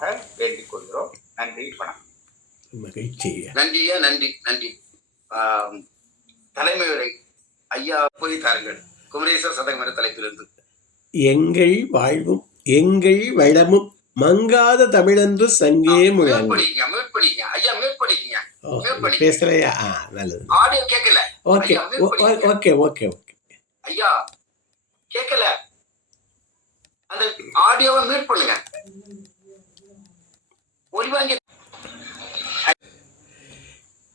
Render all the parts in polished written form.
சார்பாக வேண்டிக் கொள்கிறோம். நன்றி, வணக்கம். மகிழ்ச்சி. நன்றியா, நன்றி நன்றி. தலைமை உரை ஐயா போய்த்தார்கள். குமரேசர் சதகம் என்ற தலைப்பிலிருந்து எங்கள் வாழ்வும் எங்கள் வளமும் மங்காத தமிழென்று சங்கே முழங்கு. பேசலையா? நல்லது. ஆடியோ கேட்கல. Okay okay okay okay. ஐயா கேட்கல, அந்த ஆடியோவை மியூட் பண்ணுங்க.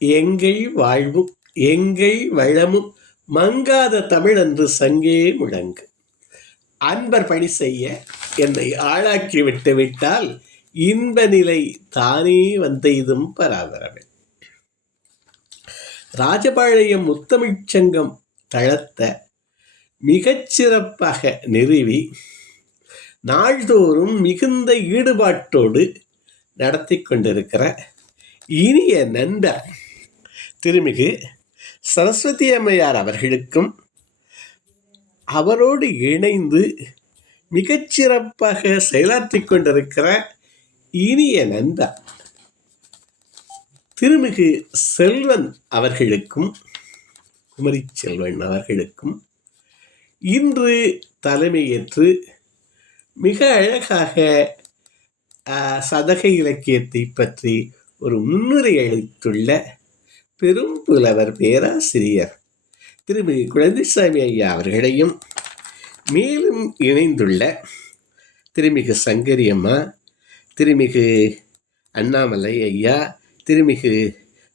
எங்கள் வாழ்வும் எங்கள் வளமும் மங்காத தமிழென்று சங்கே முழங்கு. அன்பர் பணி செய்ய என்னை ஆளாக்கி விட்டால் இன்ப நிலை தானே வந்த இதும் பராபரமே. ராஜபாளையம் முத்தமிழ்ச்சங்கம் தளர்த்த மிகச்சிறப்பாக நிறுவி நாள்தோறும் மிகுந்த ஈடுபாட்டோடு நடத்தி கொண்டிருக்கிற இனிய நண்பர் திருமிகு சரஸ்வதி அம்மையார் அவர்களுக்கும் அவரோடு இணைந்து மிகச்சிறப்பாக செயலாற்றி கொண்டிருக்கிற இனிய நண்பர் திருமிகு செல்வன் அவர்களுக்கும், குமரி செல்வன் அவர்களுக்கும் இன்று தலைமையேற்று மிக அழகாக சதக இலக்கியத்தை பற்றி ஒரு முன்னுரை அளித்துள்ள பெரும் புலவர் பேராசிரியர் திருமிகு குழந்தைசாமி ஐயா அவர்களையும், மேலும் இணைந்துள்ள திருமிகு சங்கரி அம்மா, திருமிகு அண்ணாமலை ஐயா, திருமிகு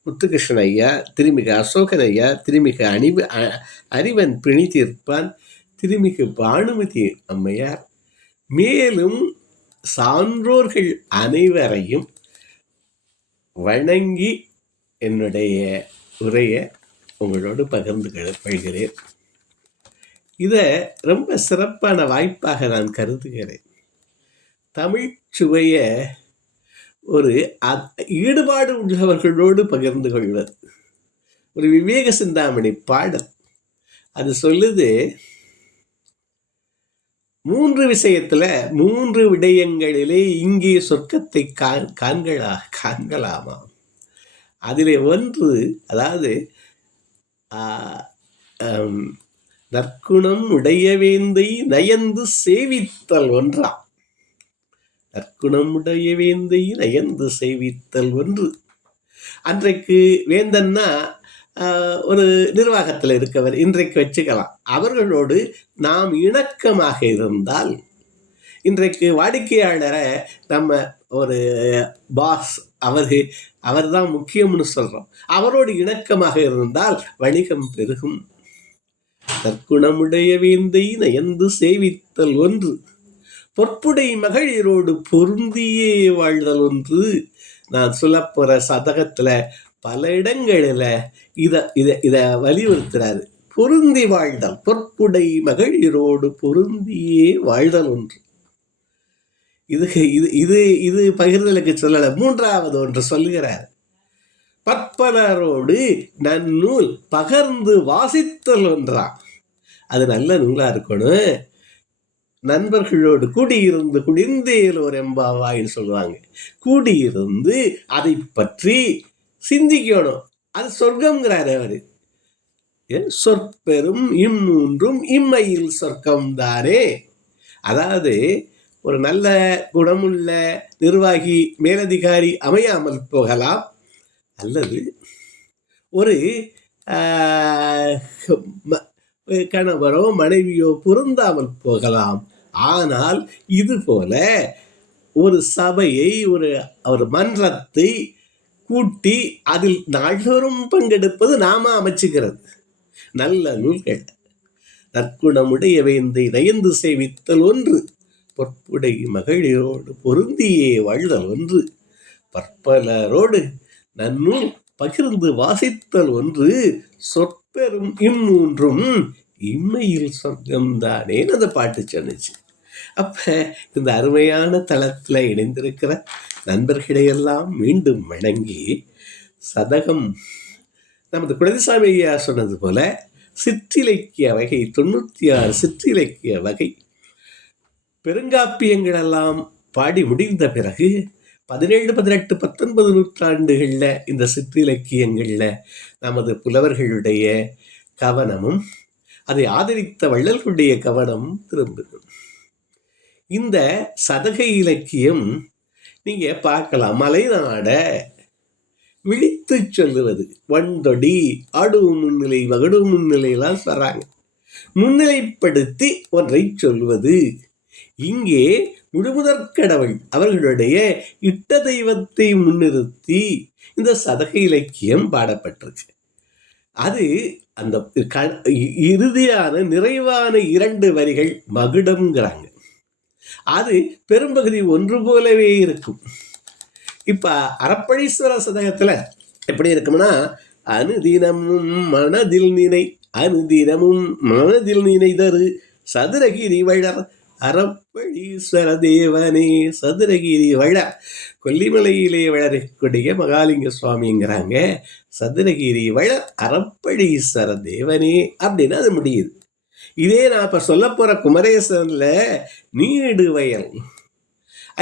முத்துகிருஷ்ணன் ஐயா, திருமிகு அசோகன் ஐயா, திருமிகு அறிவன் பிணி தீர்ப்பான், திருமிகு பானுமதி அம்மையார், மேலும் சான்றோர்கள் அனைவரையும் வணங்கி என்னுடைய உரையை உங்களோடு பகிர்ந்து கொள்கிறேன். இதை ரொம்ப சிறப்பான வாய்ப்பாக நான் கருதுகிறேன். தமிழ் சுவையை ஒரு ஈடுபாடு உள்ளவர்களோடு பகிர்ந்து கொள்வது. ஒரு விவேக சிந்தாமணி பாடல் அது சொல்லுது, 3 விஷயத்தில் 3 விடயங்களிலே இங்கே சொர்க்கத்தை காண்கலாமா. அதிலே ஒன்று, அதாவது நற்குணம் உடையவேந்தை நயந்து சேவித்தல் ஒன்றாம். நற்குணம் உடையவேந்தை நயந்து சேவித்தல் ஒன்று. அன்றைக்கு வேந்தன்னா ஒரு நிர்வாகத்தில் இருக்கவர், இன்றைக்கு வச்சுக்கலாம். அவர்களோடு நாம் இணக்கமாக இருந்தால், இன்றைக்கு வாடிக்கையாளரை நம்ம ஒரு பாஸ் அவர் தான் முக்கியம்னு சொல்கிறோம், அவரோடு இணக்கமாக இருந்தால் வணிகம் பெருகும். நற்குணமுடைய வேந்தை நயந்து சேவித்தல் ஒன்று, பொற்புடை மகளிரோடு பொருந்தியே வாழ்தல் ஒன்று. நான் சொல்லப்போகிற சதகத்தில் பல இடங்களில் இதை வலியுறுத்துறாரு. பொருந்தி வாழ்தல், பொற்புடை மகளிரோடு பொருந்தியே வாழ்தல் ஒன்று. இது பகிர்தலுக்கு சொல்லலை. 3வது ஒன்று சொல்லுகிறார், பற்பலரோடு நன்னூல் பகர்ந்து வாசித்தல் ஒன்றாம். அது நல்ல நூலாக இருக்கணும். நண்பர்களோடு கூடியிருந்து குடிந்தேலோர் எம்பாவாயின்னு சொல்லுவாங்க. கூடியிருந்து அதை பற்றி சிந்திக்கணும். அது சொர்க்கம்ங்கிறார் அவர். சொற்பெரும் இம்மூன்றும் இம்மையில் சொர்க்கம் தானே. அதாவது ஒரு நல்ல குணமுள்ள நிர்வாகி, மேலதிகாரி அமையாமல் போகலாம், அல்லது ஒரு கணவரோ மனைவியோ பொருந்தாமல் போகலாம். ஆனால் இதுபோல ஒரு சபையை, ஒரு மன்றத்தை கூட்டி அதில் நாள்தோறும் பங்கெடுப்பது நாம அமைச்சுக்கிறது. நல்ல நூல்கள். நற்குணமுடைய வேந்தை நயந்து சேவித்தல் ஒன்று, பொற்புடை மகளிரோடு பொருந்தியே வாழ்தல் ஒன்று, பற்பலரோடு நன்னூல் பகிர்ந்து வாசித்தல் ஒன்று, சொற்பெரும் இம்மூன்றும் இம்மையில் சொர்க்கம்தானே அந்த பாட்டு சொன்னிச்சு. அப்போ இந்த அருமையான தளத்தில் இணைந்திருக்கிற நண்பர்களையெல்லாம் மீண்டும் வணங்கி, சதகம் நமது குழந்தைசாமி ஐயா சொன்னது போல சிற்றிலக்கிய வகை 96 சிற்றிலக்கிய வகை பெருங்காப்பியங்களெல்லாம் பாடி முடிந்த பிறகு 17, 18, 19 நூற்றாண்டுகளில் இந்த சிற்றிலக்கியங்களில் நமது புலவர்களுடைய கவனமும் அதை ஆதரித்த வள்ளல்களுடைய கவனமும் திரும்புது. இந்த சதக இலக்கியம் நீங்கள் பார்க்கலாம். மலைநாட விழித்து சொல்லுவது, வண்டொடி, ஆடு முன்னிலை, மகடு முன்னிலையெல்லாம் சொல்கிறாங்க. முன்னிலைப்படுத்தி ஒன்றை சொல்வது. இங்கே முழுமுதற்கடவுள் அவர்களுடைய இட்ட தெய்வத்தை முன்னிறுத்தி இந்த சதக இலக்கியம் பாடப்பட்டிருக்கு. அது அந்த இறுதியான நிறைவான 2 வரிகள் மகுடம்ங்கிறாங்க. அது பெரும்பகுதி ஒன்று போலவே இருக்கும். இப்போ அறப்பழீஸ்வர சதகத்தில் எப்படி இருக்கும்னா, அனுதினமும் மனதில் நினை, அனுதினமும் மனதில் நினைதரு சதுரகிரி வளர் அறப்பழீஸ்வர தேவனே. சதுரகிரி வளர், கொல்லிமலையிலே வளரக்கூடிய மகாலிங்க சுவாமிங்கிறாங்க. சதுரகிரி வளர் அறப்பழீஸ்வர தேவனே அப்படின்னு அது முடியுது. இதே நான் இப்போ சொல்ல போகிற குமரேசனில் நீடு வயல்,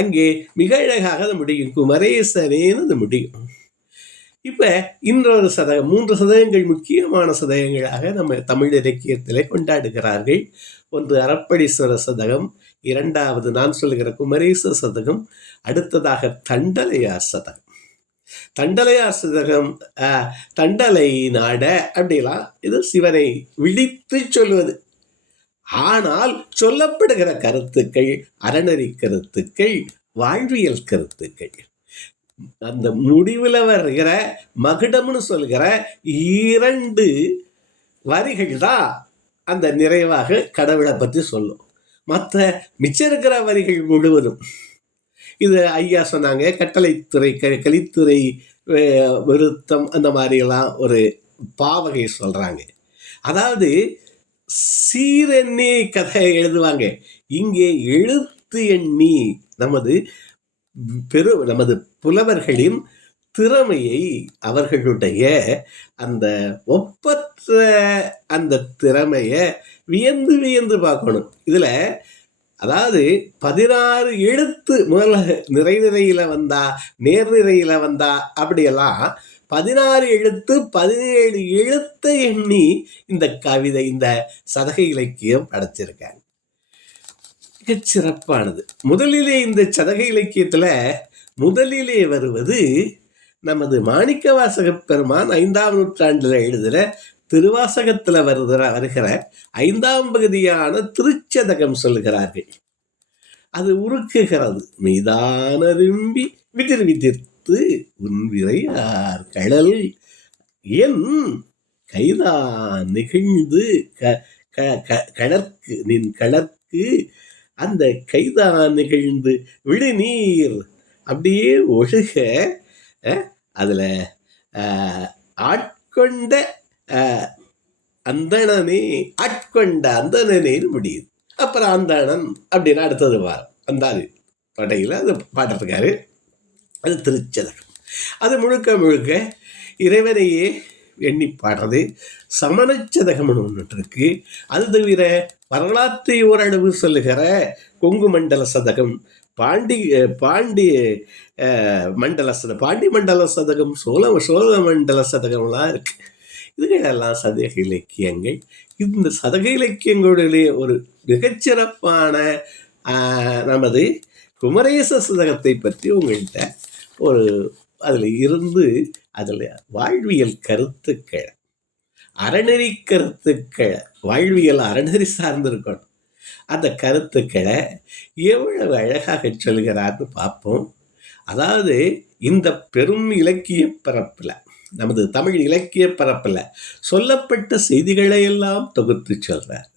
அங்கே மிக அழகாக அது முடியும். குமரேசனேன்னு அது முடியும். இப்போ இன்னொரு சதகம், 3 சதகங்கள் முக்கியமான சதகங்களாக நம்ம தமிழ் இலக்கியத்தில் கொண்டாடுகிறார்கள். ஒன்று அறப்பழீஸ்வர சதகம், 2வது நான் சொல்லுகிற குமரேச சதகம், அடுத்ததாக தண்டலையார் சதகம். தண்டலையார் சதகம் தண்டலை நாட அப்படிலாம் இது சிவனை விழித்து சொல்வது. ஆனால் சொல்லப்படுகிற கருத்துக்கள் அறநெறி கருத்துக்கள், வாழ்வியல் கருத்துக்கள். அந்த முடிவில் வருகிற மகுடம்னு சொல்கிற 2 வரிகள் தான் அந்த நிறைவாக கடவுளை பற்றி சொல்லும். மற்ற மிச்சம் இருக்கிற வரிகள் முழுவதும் இது ஐயா சொன்னாங்க, கட்டளைத்துறை, கலித்துறை, விருத்தம், அந்த மாதிரியெல்லாம் ஒரு பாவகை சொல்கிறாங்க. அதாவது சீரெண்ணி கதை எழுதுவாங்க. இங்கே எழுத்து எண்ணி நமது புலவர்களின் திறமையை, அவர்களுடைய அந்த ஒப்பற்ற அந்த திறமையை வியந்து வியந்து பார்க்கணும். இதில் அதாவது 16 எழுத்து முதல்ல நிறைநிறையில் வந்தா, நேர்நிறையில் வந்தா, அப்படியெல்லாம் 16 எழுத்து 17 எழுத்தை எண்ணி இந்த கவிதை, இந்த சதக இலக்கியம் படைச்சிருக்காங்க. மிகச் சிறப்பானது. முதலிலே இந்த சதக இலக்கியத்தில் முதலிலே வருவது நமது மாணிக்கவாசக பெருமான் 5ஆம் நூற்றாண்டில் எழுதுகிற திருவாசகத்தில் வருகிற 5ஆம் பகுதியான திருச்சதகம் சொல்கிறார்கள். அது உருக்குகிறது. மீதான விரும்பி விதிர் விதிர்த்து உன்விரையார் கடல் என் கைதான் நெகிழ்ந்து கடற்கு நின் கடற்கு அந்த கைதான் நிகழ்ந்து விழுநீர் அப்படியே ஒழுக அதில் ஆட்கொண்ட அந்தணனே, ஆட்கொண்ட அந்தணனேன்னு முடியுது. அப்புறம் அந்தணன் அப்படின்னு அடுத்தது வாரம் அந்தாது படையில் அது பாடுறதுக்காரு. அது திருச்சதகம். அது முழுக்க முழுக்க இறைவனையே எண்ணி பாடுறது. சமணச்சதகம்னு ஒன்று இருக்கு. அது தவிர வரலாற்றை ஓரளவு சொல்லுகிற கொங்கு மண்டல சதகம், பாண்டி மண்டல சதகம், சோழ மண்டல சதகம்லாம் இருக்கு. இதுகளெல்லாம் சதக இலக்கியங்கள். இந்த சதக இலக்கியங்களுடைய ஒரு மிகச்சிறப்பான நமது குமரேச சதகத்தை பற்றி உங்கள்கிட்ட ஒரு அதில் இருந்து அதில் வாழ்வியல் கருத்துக்கள், அறநெறி கருத்துக்கள், வாழ்வியல் அறநெறி சார்ந்திருக்கணும். அந்த கருத்துக்களை எவ்வளவு அழகாக சொல்கிறார்னு பார்ப்போம். அதாவது இந்த பெரும் இலக்கிய பரப்பில், நமது தமிழ் இலக்கிய பரப்பில் சொல்லப்பட்ட செய்திகளை எல்லாம் தொகுத்து சொல்கிறார்.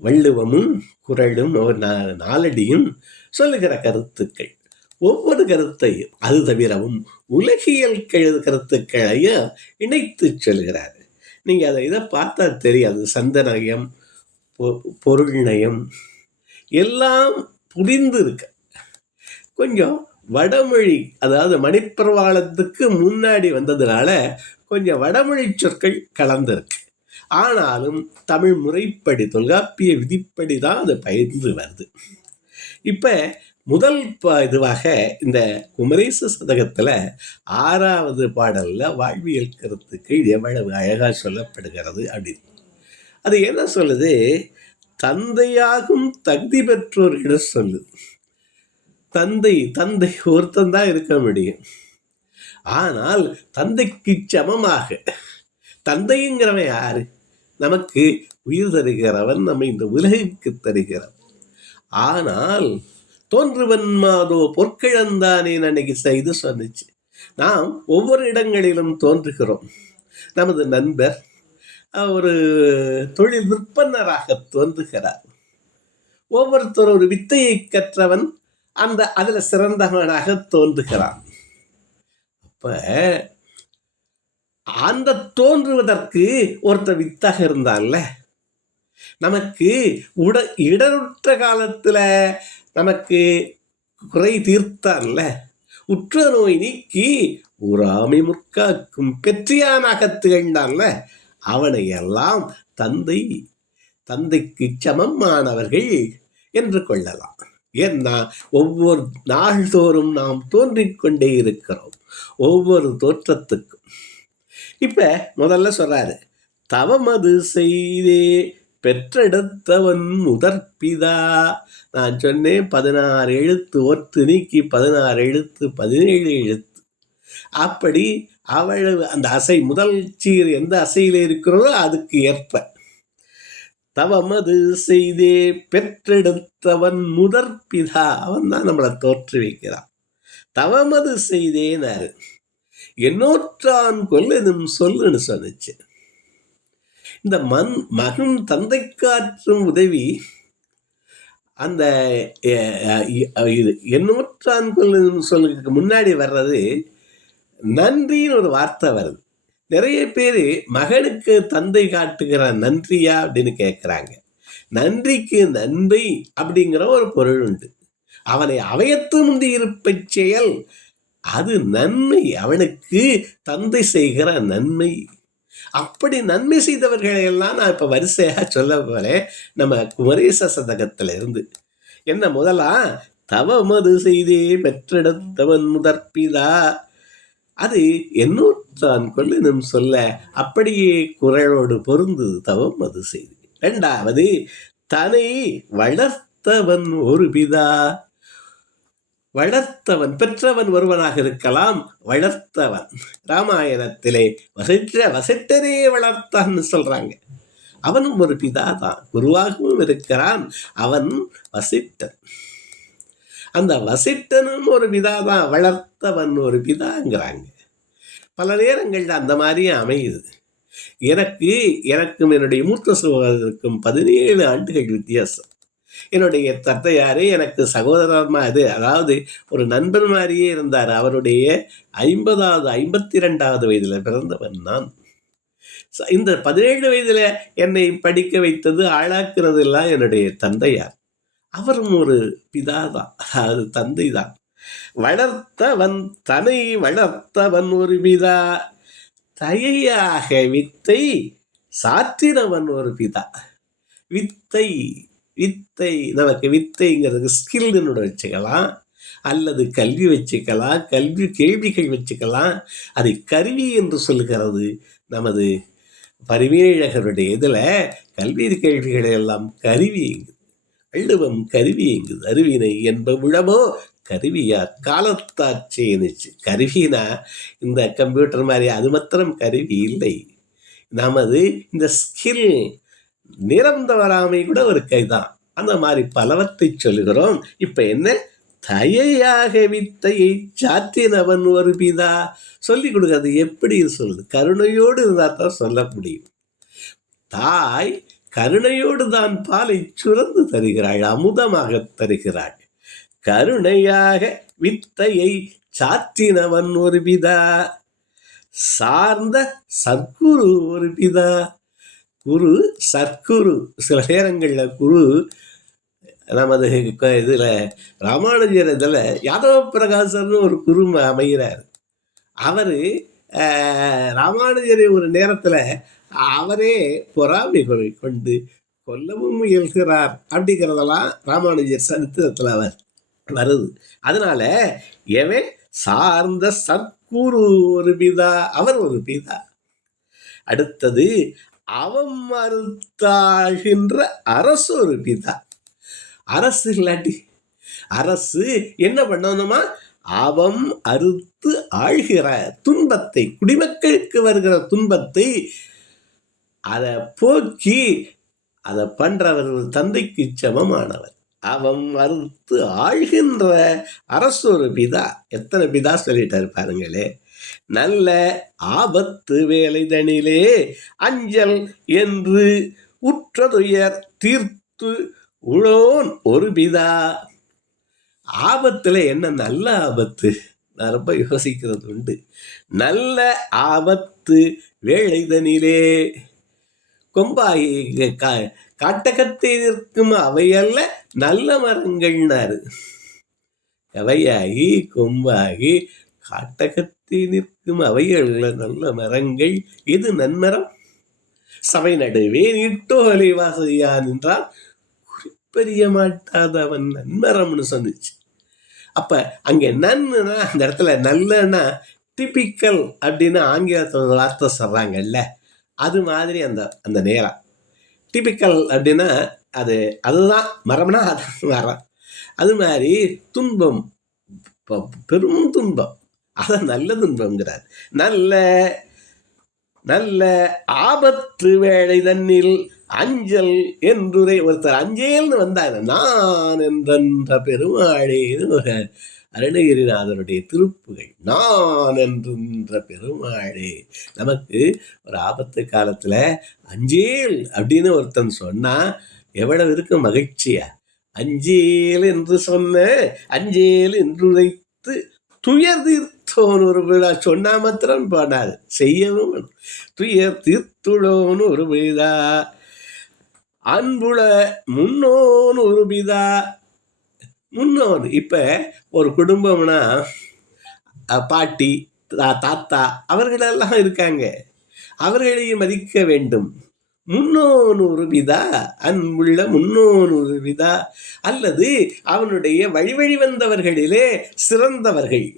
வள்ளுவமும் குறளும் ஒரு 4 அடியும் சொல்லுகிற கருத்துக்கள், ஒவ்வொரு கருத்தையும் அது தவிரவும் உலகியல் கருத்துக்களையும் இணைத்து சொல்கிறார். நீங்கள் அதை இதை பார்த்தா தெரியாது. சந்தநயம், பொருள் நயம் எல்லாம் புரிந்து இருக்கு. கொஞ்சம் வடமொழி, அதாவது மணிப்பிரவாளத்துக்கு முன்னாடி வந்ததுனால கொஞ்சம் வடமொழி சொற்கள் கலந்துருக்கு. ஆனாலும் தமிழ் முறைப்படி, தொல்காப்பிய விதிப்படி தான் அது பயிர்ந்து வருது. இப்போ முதல் இதுவாக இந்த குமரேச சதகத்தில் 6வது பாடலில் வாழ்வியல் கருத்துக்கள் எவ்வளவு அழகாக சொல்லப்படுகிறது அப்படின்னு. அது என்ன சொல்லுது? தந்தையாகும் தகுதி பெற்றோர்களிடம் சொல்லுது. தந்தை ஒருத்தன் தான் இருக்க முடியும். ஆனால் தந்தைக்கு சமமாக, தந்தைங்கிறவன் யாரு? நமக்கு உயிர் தருகிறவன், நம்ம இந்த உலகிற்கு தருகிறவன். ஆனால் தோன்றுவன் மாதோ பொற்கிழந்தானே அன்னைக்கு இது சொன்னிச்சு. நாம் ஒவ்வொரு இடங்களிலும் தோன்றுகிறோம். நமது நண்பர் ஒரு தொழில் விற்பனராக தோன்றுகிறார். ஒவ்வொருத்தர் ஒரு வித்தையை கற்றவன், அதில் சிறந்தவனாக தோன்றுகிறான். அப்ப அந்த தோன்றுவதற்கு ஒருத்தர் வித்தாக இருந்தான்ல, நமக்கு இடருற்ற காலத்துல நமக்கு குறை தீர்த்தான்ல, உற்ற நோய் நீக்கி ஊராமை முற்காக்கும் பெற்றியானாக திகழ்ந்தான்ல, அவனை எல்லாம் தந்தைக்கு சமமானவர்கள் என்று கொள்ளலாம். ஏன்னா ஒவ்வொரு நாள்தோறும் நாம் தோன்றிக்கொண்டே இருக்கிறோம், ஒவ்வொரு தோற்றத்துக்கும். இப்ப முதல்ல சொல்றாரு, தவமது செய்தே பெற்றெடுத்தவன் முதற்பிதா. நான் சொன்னேன் 16 எழுத்து ஒற்று நீக்கி 16 எழுத்து 17 எழுத்து. அப்படி அவ்வளவு அந்த அசை, முதல் சீர் எந்த அசையில் இருக்கிறதோ அதுக்கு ஏற்ப தவமது செய்தே பெற்றெடுத்தவன் முதற்பிதா. அவன் தான் நம்மளை தோற்றுவிக்கிறான். தவமது செய்தேனாரு. என்னோற்றான் கொல்லனும் சொல்லுன்னு சொன்னிச்சு. இந்த மகன் தந்தைக்காற்றும் உதவி, அந்த எண்ணூற்றான் கொல்லனும் சொல்லுக்கு முன்னாடி வர்றது நன்றின்னு ஒரு வார்த்தை வருது. நிறைய பேர் மகனுக்கு தந்தை காட்டுகிற நன்றியா அப்படின்னு கேட்குறாங்க. நன்றிக்கு நன்மை அப்படிங்கிற ஒரு பொருள் உண்டு. அவனை அவையத்து முந்தி இருப்ப செயல், அது நன்மை, அவனுக்கு தந்தை செய்கிற நன்மை. அப்படி நன்மை செய்தவர்களை எல்லாம் நான் இப்போ வரிசையாக சொல்ல போறேன். நம்ம குமரேச சதகத்துல இருந்து என்ன முதலா, தவமது செய்தே பெற்றெடுத்தவன் முதற்பிதா. அது எண்ணூற்றான் கொல்லனும் சொல்ல அப்படியே குரலோடு பொருந்தது. தவம் அது செய்து. 2வது, தன்னை வளர்த்தவன் ஒரு பிதா. வளர்த்தவன், பெற்றவன் ஒருவனாக இருக்கலாம், வளர்த்தவன். ராமாயணத்திலே வசிட்டரே வளர்த்தான்னு சொல்றாங்க. அவனும் ஒரு பிதா தான், குருவாகவும் இருக்கிறான். அவன் வசிட்டன். அந்த வசிட்டனும் ஒரு பிதா தான், வளர்த்தவன் ஒரு பிதாங்கிறாங்க. பல நேரங்களில் அந்த மாதிரியே அமையுது. எனக்கும் என்னுடைய மூத்த சகோதரருக்கும் 17 ஆண்டுகள் வித்தியாசம். என்னுடைய தந்தையாரே எனக்கு சகோதரமாக அதாவது ஒரு நண்பன் மாதிரியே இருந்தார். அவருடைய 52வது வயதில் பிறந்தவன் நான். இந்த 17 வயதில் என்னை படிக்க வைத்தது, ஆளாக்குறது எல்லாம் என்னுடைய தந்தையார். அவரும் ஒரு பிதா தான், அதாவது தந்தை தான். வளர்த்தவன், தன்னை வளர்த்தவன் ஒரு பிதா. தயையாக வித்தை சாற்றினவன் ஒரு பிதா. வித்தை நமக்கு வித்தைங்கிறதுக்கு ஸ்கில்னு வச்சுக்கலாம், அல்லது கல்வி வச்சுக்கலாம், கேள்விகள் வச்சுக்கலாம். அதை கருவி என்று சொல்லுகிறது நமது பரிமேழகருடைய இதில். கல்வி கேள்விகளை எல்லாம் கருவி அள்ளுவம் கருவி எங்குது, அருவினை என்ப உழவோ கருவியார் காலத்தாச்சேனுச்சு. கருவினா இந்த கம்ப்யூட்டர் மாதிரி அது மாத்திரம் கருவி இல்லை. நமது இந்த ஸ்கில், நிறந்த வராமை கூட ஒரு கைதான். அந்த மாதிரி பலவற்றை சொல்லுகிறோம். இப்ப என்ன, தயையாக வித்தையை சாற்றினவன் ஒரு பிதா. சொல்லி கொடுக்கறது எப்படி சொல்லுது? கருணையோடு இருந்தால் தான் சொல்ல முடியும். தாய் கருணையோடு தான் பாலை சுரந்து தருகிறாள், அமுதமாக தருகிறாள். கருணையாக வித்தையை சாற்றினவன் ஒரு பிதா. சார்ந்த சற்குரு ஒரு பிதா. குரு சற்குரு. சில நேரங்களில் குரு நமது இதில் ராமானுஜர் இதில் யாதவ பிரகாசர்னு ஒரு குரு அமைகிறார். அவர் ராமானுஜரை ஒரு நேரத்தில் அவரே பொறாமை கொண்டு கொல்லவும் முயல்கிறார் அப்படிங்கிறதெல்லாம் ராமானுஜர் சரித்திரத்தில் அவர் வருது. அதனால எவன் சார்ந்த சற்குரு ஒரு பிதா, அவர் ஒரு பிதா. அடுத்தது அவன் மறுத்தாழ்கின்ற அரசு ஒரு பிதா. அரசு இல்லாட்டி அரசு என்ன பண்ணணுமா? அவன் அறுத்து ஆழ்கிற துன்பத்தை, குடிமக்களுக்கு வருகிற துன்பத்தை அதை போக்கி அதை பண்றவர் தந்தைக்கு சமமானவர். அவன் மறுத்து ஆழ்கின்ற அரசு ஒரு பிதா. எத்தனை பிதா சொல்லிட்டாரு பாருங்களே. நல்ல ஆபத்து வேலைதனிலே அஞ்சல் என்று உற்றதுயர் தீர்த்து உழோன் ஒரு பிதா. ஆபத்துல என்ன நல்ல ஆபத்து? நான் ரொம்ப யோசிக்கிறது உண்டு. நல்ல ஆபத்து வேலைதனிலே கொம்பாகி காட்டகத்தை நிற்கும் அவையல்ல நல்ல மரங்கள்னாரு. அவையாகி கொம்பாகி காட்டகத்தை நிற்கும் அவையல்ல நல்ல மரங்கள். எது நன்மரம்? சபை நடுவே நீட்டோலை வாசையான் என்றால் குறிப்பறிய மாட்டாத அவன் நன்மரம்னு சொன்னிச்சு. அப்ப அங்கே நன்னுனா அந்த இடத்துல நல்லன்னா டிபிக்கல் அப்படின்னு ஆங்கிலத்தில் வார்த்தை சொல்றாங்கல்ல, அது மாதிரி அந்த அந்த நேரம் டிபிக்கல் அப்படின்னா அதுதான் மரம்னா அது மரம். அது மாதிரி துன்பம், பெரும் துன்பம், அதை நல்ல துன்பம்ங்கிறார். நல்ல நல்ல ஆபத்து வேலை தன்னில் அஞ்சல் என்றுரை. ஒருத்தர் அஞ்சேல்னு வந்தாங்க, நான் என்ற பெருமாளேன்னு ஒரு அருணகிரிநாதனுடைய திருப்புகள். நான் என்ற பெருமாளே. நமக்கு ஒரு ஆபத்து காலத்துல அஞ்சேல் அப்படின்னு ஒருத்தன் சொன்னா எவ்வளவு இருக்கு மகிழ்ச்சியா. அஞ்சேல் என்று சொன்ன அஞ்சேல் என்று உரைத்து துயர் தீர்த்தோன்னு ஒரு விழா சொன்னா மாத்திரம் போனாது, செய்யவும் துயர் தீர்த்துடோன்னு ஒரு விழா. அன்புல முன்னோன்னு ஒரு பிதா. முன்னோன் இப்ப ஒரு குடும்பம்னா பாட்டி தாத்தா அவர்களெல்லாம் இருக்காங்க, அவர்களையும் மதிக்க வேண்டும். முன்னோன் ஒரு பிதா, அன்புள்ள முன்னோன் ஒரு பிதா. அல்லது அவனுடைய வழி வந்தவர்களிலே சிறந்தவர்கள்,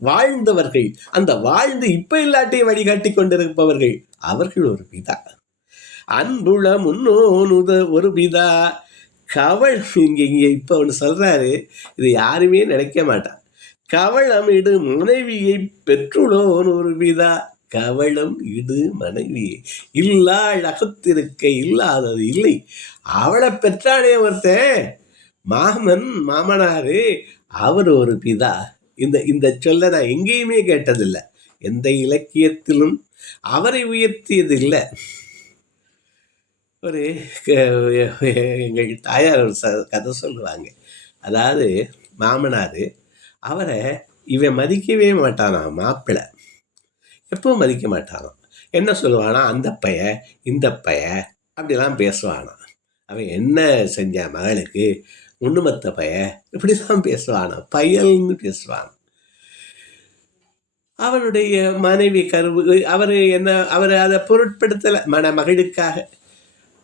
வாழ்ந்தவர்கள், அந்த வாழ்ந்து இப்ப இல்லாட்டியும் வழிகாட்டி கொண்டிருப்பவர்கள், அவர்கள் ஒரு பிதா. அன்புள்ள முன்னோன் ஒரு பிதா. கவளம் இங்கே இப்போ ஒன்று சொல்றாரு, இது யாருமே நினைக்க மாட்டான். கவளம் இடு மனைவியை பெற்றுள்ளோன் ஒரு பிதா. கவளம் இடு மனைவியை, இல்லாள் அகத்திருக்க இல்லாதது இல்லை. அவளை பெற்றானே ஒருத்தன் மாமனாரு, அவர் ஒரு பிதா. இந்த சொல்ல நான் எங்கேயுமே கேட்டதில்லை, எந்த இலக்கியத்திலும் அவரை உயர்த்தியது இல்லை. ஒரு எங்கள் தாயார் ஒரு கதை சொல்லுவாங்க. அதாவது மாமனார் அவரை இவன் மதிக்கவே மாட்டானா, மாப்பிள்ளை எப்பவும் மதிக்க மாட்டானா. என்ன சொல்லுவானா, அந்த பைய இந்த பைய அப்படிலாம் பேசுவானா. அவன் என்ன செஞ்சான் மகளுக்கு, உண்ணுமத்த பைய இப்படிதான் பேசுவானா, பையல்னு பேசுவான். அவனுடைய மனைவி கருவு, அவர் அதை பொருட்படுத்தலை. மகளுக்காக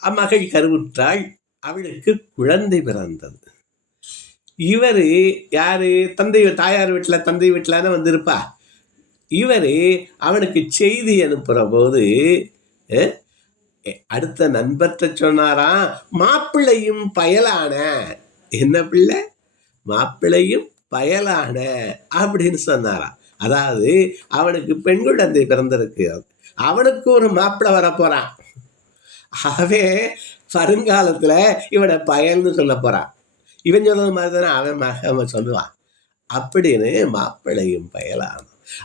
அம்மகள் கருவுற்றாள், அவளுக்கு குழந்தை பிறந்தது. இவர் யாரு, தாயார் வீட்டில் தந்தை வீட்டில் வந்திருப்பா. இவர் அவனுக்கு செய்தி அனுப்புகிற போது அடுத்த நண்பர்கிட்ட சொன்னாராம், மாப்பிள்ளையும் பயலான. என்ன பிள்ளை? மாப்பிள்ளையும் பயலான அப்படின்னு சொன்னாராம். அதாவது அவனுக்கு பெண் குழந்தை பிறந்திருக்கு, அவனுக்கு ஒரு மாப்பிள்ளை வரப்போறான். ஆகவே வருங்காலத்துல இவனை பயல்னு சொல்ல போறான். இவன் சொல்றது மாதிரி தானே அவன் சொல்லுவான். அப்படின்னு மாப்பிள்ளையும் பயலான.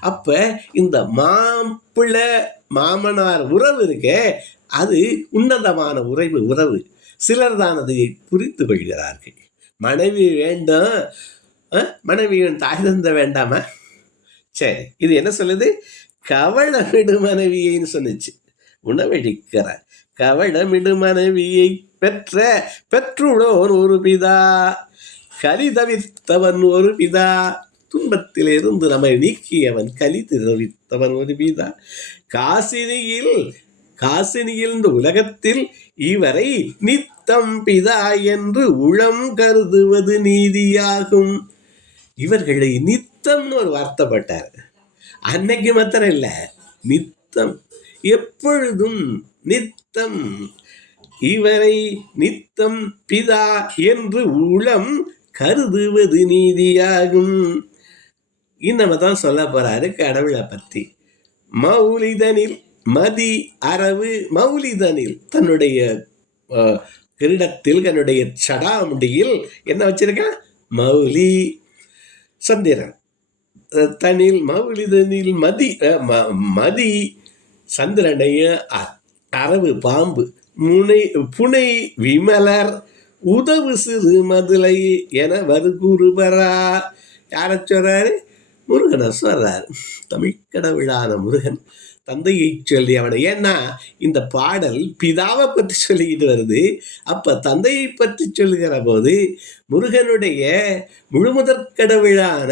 அப்ப இந்த மாப்பிள்ளை மாமனார் உறவு இருக்கே, அது உன்னதமான உறவு. சிலர் தான் அதை புரிந்து கொள்கிறார்கள். மனைவி வேண்டும், மனைவியின் தாய் தந்த வேண்டாமா? சரி, இது என்ன சொல்லுது? கவளமிடு மனைவியைன்னு சொன்னிச்சு. உணவழிக்கிற கவளமிடு மனைவியை பெற்றுள்ளோன் ஒரு பிதா. கலி தவிர்த்தவன் ஒரு பிதா. துன்பத்திலிருந்து நம்மை நீக்கியவன் கலி தவிர்த்தவன் ஒரு பிதா. காசினியில் இந்த உலகத்தில் இவரை நித்தம் பிதா என்று உளம் கருதுவது நீதியாகும். இவர்களை நித்தம்னு ஒரு வார்த்தை போட்டார். அன்னைக்கு மாத்திரம் இல்லை, நித்தம், எப்பொழுதும் நித்தம். இவரை நித்தம் பிதா என்று உளம் கருதுவது நீதியாகும். இன்னம தான் சொல்ல போறாரு கடவுளை பற்றி. மௌலிதனில் மதி அரவு, மௌலிதனில் தன்னுடைய கிரீடத்தில் தன்னுடைய சடாமுடியில் என்ன வச்சிருக்கான்? மௌலி சந்திரன். தனில் மௌலிதனில் மதி மதி சந்திரனைய அரவு பாம்பு புனை விமலர் உதவு சிறு மதுளை என வருகுருபரா. யாரை சொல்றாரு? முருகனை சொல்றாரு. தமிழ்கடவுளான முருகன் தந்தையை சொல்லி அவனை, ஏன்னா இந்த பாடல் பிதாவை பற்றி சொல்லிக்கிட்டு வருது. அப்ப தந்தையை பற்றி சொல்லுகிற போது முருகனுடைய முழுமுதற் கடவுளான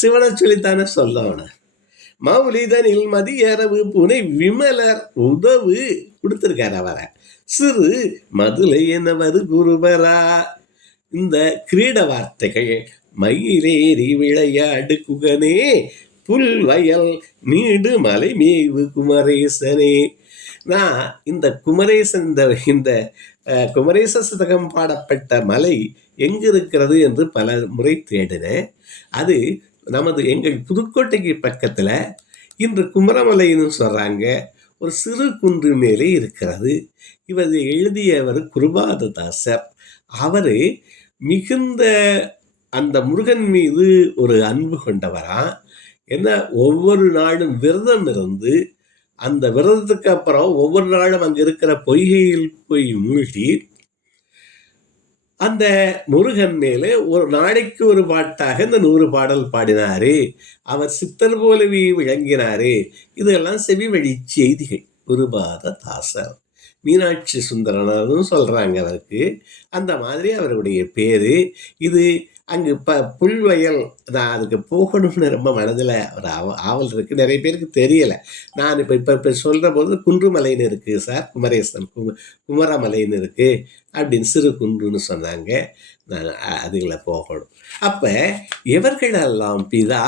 சிவனை சொல்லித்தானே சொல்லவன. மௌலிதனில் மதியரவு புனை விமலர் உதவு கொடுத்திருக்காரு அவரை. சிறு மதுளை எனவது குருபரா. இந்த கிரீட வார்த்தைகள் மயிலேறி விளையாடு குகனே புல் வயல் நீடு மலை மேவு குமரேசனே. நான் இந்த குமரேசன் இந்த குமரேச சதகம் பாடப்பட்ட மலை எங்கு இருக்கிறது என்று பல முறை தேடினேன். அது எங்கள் புதுக்கோட்டைக்கு பக்கத்தில் இன்று குமரமலைன்னு சொல்கிறாங்க, ஒரு சிறு குன்று மேலே இருக்கிறது. இவர் எழுதியவர் குருபாததாசர். அவர் மிகுந்த அந்த முருகன் மீது ஒரு அன்பு கொண்டவரா. ஏன்னா ஒவ்வொரு நாளும் விரதம் இருந்து அந்த விரதத்துக்கு அப்புறம் ஒவ்வொரு நாளும் அங்கே இருக்கிற பொய்கையில் போய் மூழ்கி அந்த முருகன் மேலே ஒரு நாளைக்கு ஒரு பாட்டாக இந்த 100 பாடல் பாடினாரு. அவர் சித்தர் போலவே விளங்கினாரு. இதெல்லாம் செவி வழி செய்திகள். குருபாததாசர், மீனாட்சி சுந்தரனாரும் சொல்றாங்க அவருக்கு. அந்த மாதிரி அவருடைய பேரு. இது அங்கு புல்வயல். நான் அதுக்கு போகணும்னு ரொம்ப மனதில் ஒரு ஆவல் இருக்குது. நிறைய பேருக்கு தெரியலை. நான் இப்போ சொல்கிற போது குன்றுமலைன்னு இருக்குது சார், குமரேசன் குமரமலைன்னு இருக்குது அப்படின்னு சிறு குன்றுன்னு சொன்னாங்க. நான் அதுகளை போகணும். அப்போ எவர்களெல்லாம் பிதா,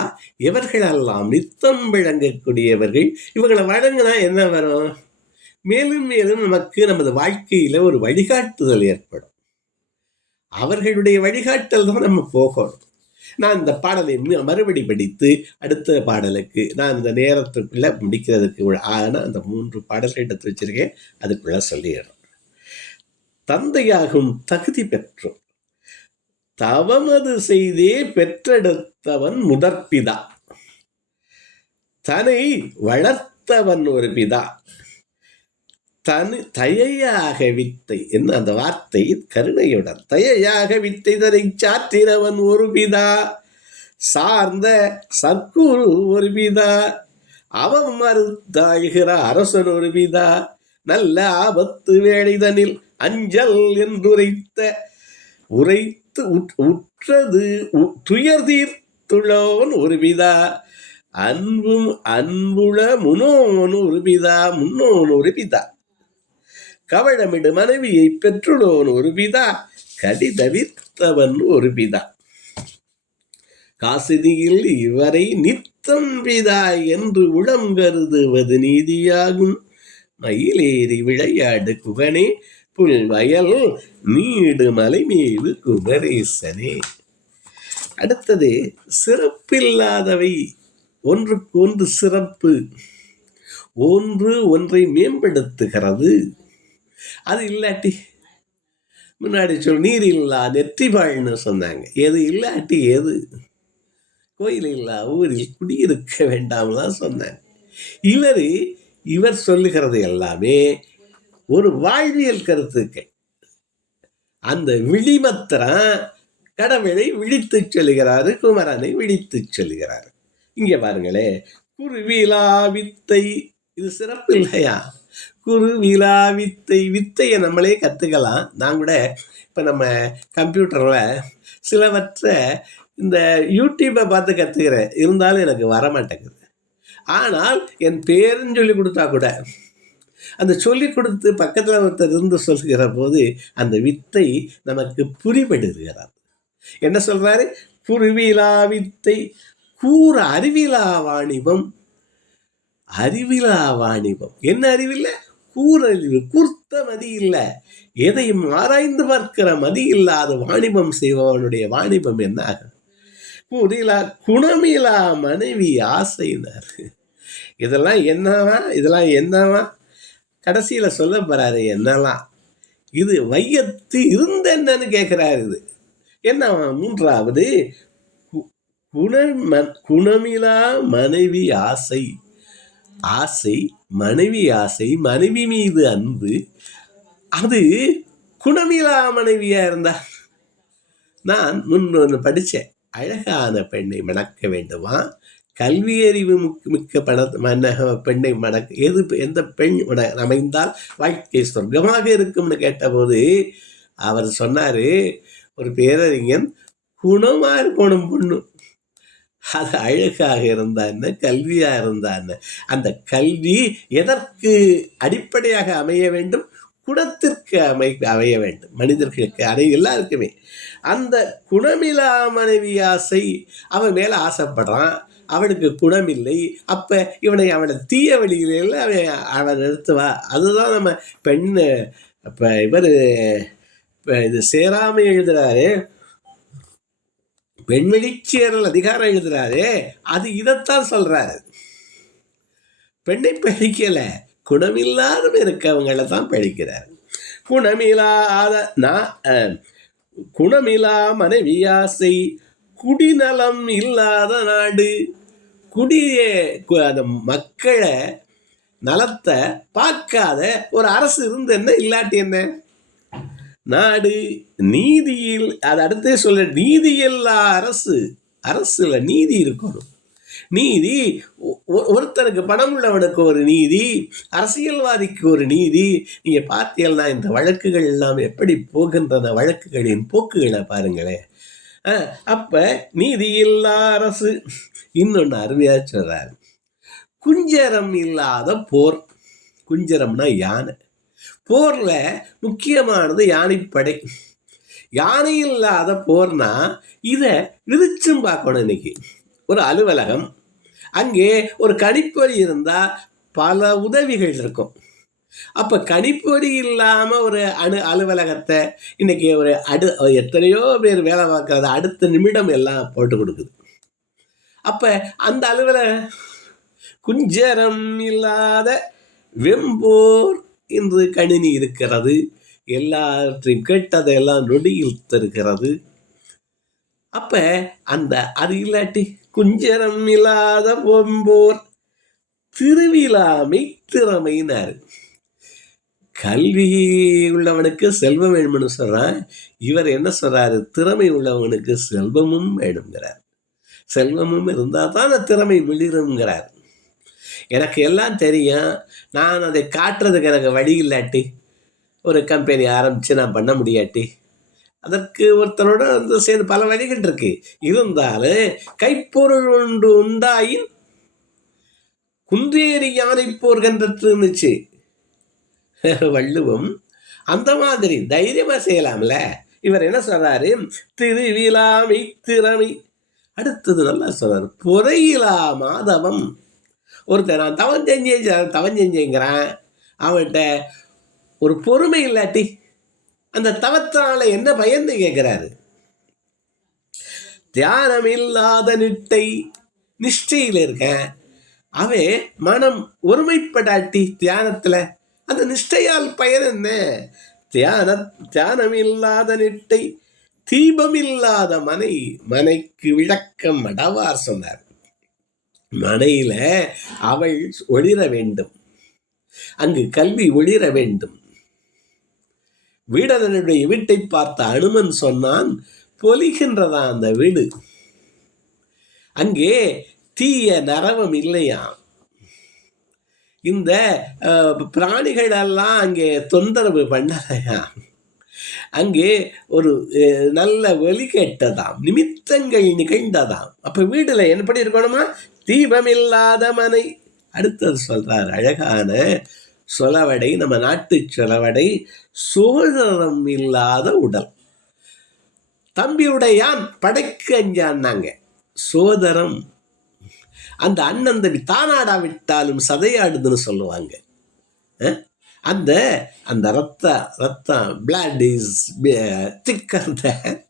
எவர்களெல்லாம் நித்தம் விளங்கக்கூடியவர்கள், இவங்களை வழங்கினா என்ன வரும்? மேலும் மேலும் நமக்கு நமது வாழ்க்கையில் ஒரு வழிகாட்டுதல் ஏற்படும். அவர்களுடைய வழிகாட்டல் தான் நம்ம போகணும். நான் இந்த பாடலை மறுபடி படித்து அடுத்த பாடலுக்கு நான் இந்த நேரத்துக்குள்ளே முடிக்கிறதுக்கு ஆனால் அந்த 3 பாடல்கள் எடுத்து வச்சிருக்கேன், அதுக்குள்ளே சொல்லிடுறோம். தந்தையாகும் தகுதி பெற்றோம் தவமது செய்தே பெற்றெடுத்தவன் முதற்பிதா, தன்னை வளர்த்தவன் ஒரு பிதா, தயையாக வித்தை என்ன அந்த வார்த்தை கருணையுடன், தயையாக வித்தை தரை சாற்றினவன் ஒரு பிதா, சார்ந்த சர்க்குரு ஒரு பிதா, அவன் மறுத்தாழ்கிற அரசன் ஒரு பிதா, நல்ல ஆபத்து வேளைதனில் அஞ்சல் என்றுரைத்து உற்றது துயர் தீர்த்துள்ளவன் ஒரு பிதா, அன்புள முனோன் ஒரு பிதா, முன்னோன் ஒரு பிதா, கவளமிடு மனைவியை பெற்றுள்ளவன் ஒரு பிதா, கடி தவிர்த்தவன் ஒரு பிதா, காசினியில் இவரை நித்தம் பிதா என்று உளம் கருதுவது நீதியாகும், மயிலேறி விளையாடு குகனே புல் வயல் நீடு மலை மீது குமரேசனே. அடுத்தது சிறப்பில்லாதவை. ஒன்றுக்கு ஒன்று சிறப்பு, ஒன்றை மேம்படுத்துகிறது. அது இல்லாட்டி முன்னாடி நீர் இல்லா நெற்றிபாழ்னு சொன்னாங்க. எது இல்லாட்டி எது? கோயில் இல்லா ஊரில் குடியிருக்க வேண்டாம்லாம் சொன்னாங்க. இவர் சொல்லுகிறது எல்லாமே ஒரு வாழ்வியல் கருத்துக்கள். அந்த விழிமத்திரம் கடவுளை விழித்து சொல்லுகிறாரு, குமரனை விழித்து சொல்லுகிறாரு. இங்க பாருங்களே, குருவிலா வித்தை, இது சிறப்பு இல்லையா? குருவிலா வித்தை, வித்தையை நம்மளே கற்றுக்கலாம். நான் கூட இப்போ நம்ம கம்ப்யூட்டரில் சிலவற்றை இந்த யூடியூப்பை பார்த்து கற்றுக்கிறேன், இருந்தாலும் எனக்கு வரமாட்டேங்குது. ஆனால் என் பேருன்னு சொல்லி கொடுத்தா கூட அந்த சொல்லி கொடுத்து பக்கத்தில் ஒருத்தர் இருந்து சொல்லுகிற போது அந்த வித்தை நமக்கு புரிபடுகிறார். என்ன சொல்கிறாரு? குருவிலா வித்தை கூற அறிவிலா வாணிபம். அறிவிலா வாணிபம் என்ன அறிவில்லை? கூறறிவு, கூர்த்த மதி இல்லை, எதையும் ஆராய்ந்து பார்க்கிற மதி இல்லாத வாணிபம் செய்பவனுடைய வாணிபம் என்ன ஆகும்? கூறிலா குணமிலா மனைவி ஆசைனார். இதெல்லாம் என்னவா கடைசியில் சொல்ல போறாரு. என்னெல்லாம் இது வையத்து இருந்த என்னன்னு கேட்கிறாரு. இது என்ன? மூன்றாவது குணமிலா மனைவி ஆசை. மனைவி ஆசை, மனைவி மீது அன்பு. அது குணமிலா மனைவியா இருந்தா, நான் முன்னொன்று படித்தேன், அழகான பெண்ணை மணக்க வேண்டுமா, கல்வி அறிவு மிக்க பெண்ணை மணக்க எந்த பெண் அமைந்தால் வாழ்க்கை சொர்க்கமாக இருக்கும்னு கேட்டபோது அவர் சொன்னார், ஒரு பேரறிஞன், குணமாக இருக்கணும் பொண்ணு. அது அழகாக இருந்தா என்ன, கல்வியாக இருந்தா என்ன? அந்த கல்வி எதற்கு அடிப்படையாக அமைய வேண்டும்? குணத்திற்கு அமைய வேண்டும். மனிதர்களுக்கு எல்லாருக்குமே அந்த குணமிலா மனைவி ஆசை. அவன் மேலே ஆசைப்படுறான், அவனுக்கு குணமில்லை. அப்போ அவனை தீய வழிகளில் அவன் நிறுத்துவா. அதுதான் நம்ம பெண்ணு. இப்போ இவர் இது சேராமை எழுதுறாரு, பெண்வெளிச்சேரல் அதிகாரம் எழுதுறாரு, அது இதைத்தான் சொல்றாரு. பெண்ணை பழிக்கல, குணமில்லாத இருக்கவங்களை தான் பழிக்கிறார். குணமிலா மனைவியாசை குடிநலம் இல்லாத நாடு. அந்த மக்களை நலத்தை பார்க்காத ஒரு அரசு இருந்து என்ன, இல்லாட்டி என்ன? நாடு நீதியில், அது அடுத்தே சொல்ல, நீதி எல்லா அரசுல நீதி இருக்கணும். நீதி ஒருத்தனுக்கு பணம் உள்ளவனுக்கு ஒரு நீதி, அரசியல்வாதிக்கு ஒரு நீதி. நீங்க பார்த்தீங்கன்னா இந்த வழக்குகள் எல்லாம் எப்படி போகின்றன, வழக்குகளின் போக்குகளை பாருங்களேன். அப்ப நீதி இல்லா அரசு. இன்னொன்னு அருமையா சொல்றாரு, குஞ்சரம் இல்லாத போர். குஞ்சரம்னா யானை. போர்ல முக்கியமானது யானைப்படை. யானை இல்லாத போர்னா இதை விரிச்சும் பார்க்கணும். இன்னைக்கு ஒரு அலுவலகம், அங்கே ஒரு கணிப்பொறி இருந்தால் பல உதவிகள் இருக்கும். அப்போ கணிப்பொறி இல்லாமல் ஒரு அலுவலகத்தை இன்னைக்கு ஒரு எத்தனையோ பேர் வேலை பார்க்கறத அடுத்த நிமிடம் எல்லாம் போட்டு கொடுக்குது. அப்போ அந்த குஞ்சரம் இல்லாத வெம்போர் இன்று கணினி இருக்கிறது, எல்லாற்றையும் கேட்டதையெல்லாம் நொடியில் தருகிறது. அப்ப அந்த அது இல்லாட்டி குஞ்சரம் இல்லாத வெம்போர் திருவிழாமை திறமையினார். கல்வி உள்ளவனுக்கு செல்வம் வேணும்னு சொல்றான். இவர் என்ன சொல்றாரு? திறமை உள்ளவனுக்கு செல்வமும் வேணுங்கிறார். செல்வமும் இருந்தால் தான் அந்த திறமை மிளிருங்கிறார். எனக்கு எல்லாம் தெரியும், நான் அதை காட்டுறதுக்கு எனக்கு வழி இல்லாட்டி, ஒரு கம்பெனி ஆரம்பித்து நான் பண்ண முடியாட்டி, அதற்கு ஒருத்தரோட வந்து சேர்ந்து பல வழிகள் இருக்கு. இருந்தாலும் கைப்பொருள் ஒன்று உண்டாயின் குன்றேறி யானை போர்கின்றது இருந்துச்சு வள்ளுவம். அந்த மாதிரி தைரியமாக செய்யலாம்ல. இவர் என்ன சொல்றாரு? திருவிழாமை திறமை. அடுத்தது நல்லா சொல்றாரு, பொறையிலா மாதவம். ஒருத்தர் நான் தவம் செஞ்சேங்கிறான், அவன்கிட்ட ஒரு பொறுமை இல்லாட்டி அந்த தவத்தினால என்ன பயன்னு கேட்கிறாரு. தியானம் இல்லாத நிஷ்டையில் இருக்கேன், அவன் மனம் ஒருமைப்படாட்டி தியானத்துல அந்த நிஷ்டையால் பயன் என்ன? தியானம் இல்லாத நிட்டை தீபம் இல்லாத மனைக்கு விளக்கம் மடவார் சொன்னார். மனையில அவள் ஒளிர வேண்டும், அங்கு கல்வி ஒளிர வேண்டும். வீடனுடைய வீட்டை பார்த்த அனுமன் சொன்னான், பொலிகின்றதா அந்த வீடு, அங்கே தீய நரவம் இல்லையா, இந்த பிராணிகள் எல்லாம் அங்கே தொந்தரவு பண்ணலையா, அங்கே ஒரு நல்ல ஒலி கேட்டதாம், நிமித்தங்கள் நிகழ்ந்ததாம். அப்ப வீடுல எப்படி இருக்கணுமா? தீபம் இல்லாத மனை. அடுத்தது சொல்றார் அழகான சொலவடை, நம்ம நாட்டு சொலவடை, சோழரம் இல்லாத உடல். தம்பியுடையான் படைக்கு அஞ்சான்னாங்க. சோதரம் அந்த அண்ணன் தம்பி தானாடா விட்டாலும் சதையாடுதுன்னு சொல்லுவாங்க. அந்த அந்த ரத்தம் பிளட் இஸ் திக்கர் தேன்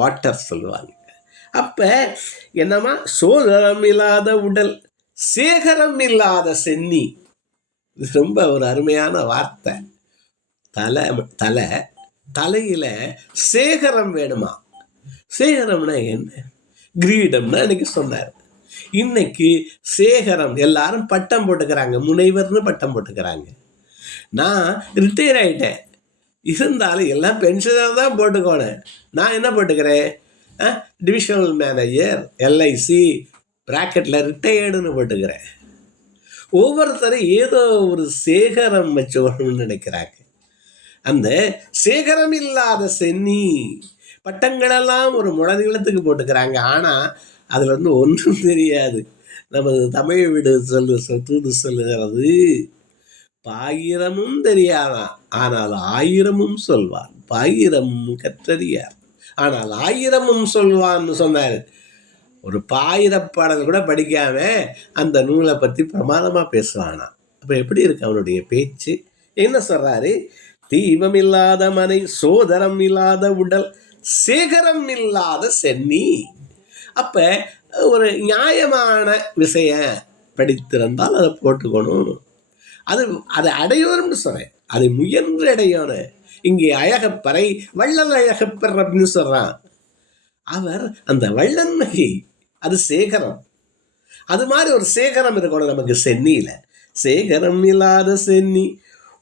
வாட்டர் சொல்லுவாங்க. அப்போ என்னம்மா, சோதரம் இல்லாத உடல், சேகரம் இல்லாத சென்னி. இது ரொம்ப ஒரு அருமையான வார்த்தை. தலையில் சேகரம் வேணுமா? சேகரம்னா என்ன? கிரீடம்னா அன்னைக்கு சொன்னார். இன்னைக்கு சேகரம் எல்லாரும் பட்டம் போட்டுக்கிறாங்க, முனைவர்னு பட்டம் போட்டுக்கிறாங்க. நான் ரிட்டையர் ஆகிட்டேன், இருந்தாலும் எல்லாம் பென்ஷனாக தான் போட்டுக்கோனேன். நான் என்ன போட்டுக்கிறேன்? டிவிஷனல் மேனேஜர், எல்ஐசி ப்ராக்கெட்டில் ரிட்டையர்டுன்னு போட்டுக்கிறேன். ஒவ்வொருத்தரும் ஏதோ ஒரு சேகரம் வச்சுக்கணும்னு நினைக்கிறாங்க. அந்த சேகரம் இல்லாத சென்னி பட்டங்களெல்லாம் ஒரு முழநீளத்துக்கு போட்டுக்கிறாங்க. ஆனால் அதில் ஒன்றும் தெரியாது. நமது தமிழ் வீடு தூது சொல்லுகிறது, பாயிரமும் தெரியாதான் ஆனால் ஆயிரமும் சொல்வான், பாயிரமும் கற்றறியார் ஆனால் ஆயிரமும் சொல்வான்னு சொன்னார். ஒரு பாயிரப்பாடல் கூட படிக்காம அந்த நூலை பற்றி பிரமாதமாக பேசுவானா. அப்போ எப்படி இருக்கு அவனுடைய பேச்சு? என்ன சொல்கிறாரு? தீபம் இல்லாத மனை, சோதரம் இல்லாத உடல், சேகரம் இல்லாத சென்னி. அப்போ ஒரு நியாயமான விஷயம் படித்திருந்தால் அதை போட்டுக்கணும். அதை அடையோருன்னு சொல்கிறேன், அதை முயன்று அடையோன்னு. இங்கே அழகப்பறை வள்ளல் அழகப்பர் அப்படின்னு சொல்கிறான். அவர் அந்த வள்ளன்மையை, அது சேகரம். அது மாதிரி ஒரு சேகரம் இருக்கணும் நமக்கு சென்னியில். சேகரம் இல்லாத சென்னி,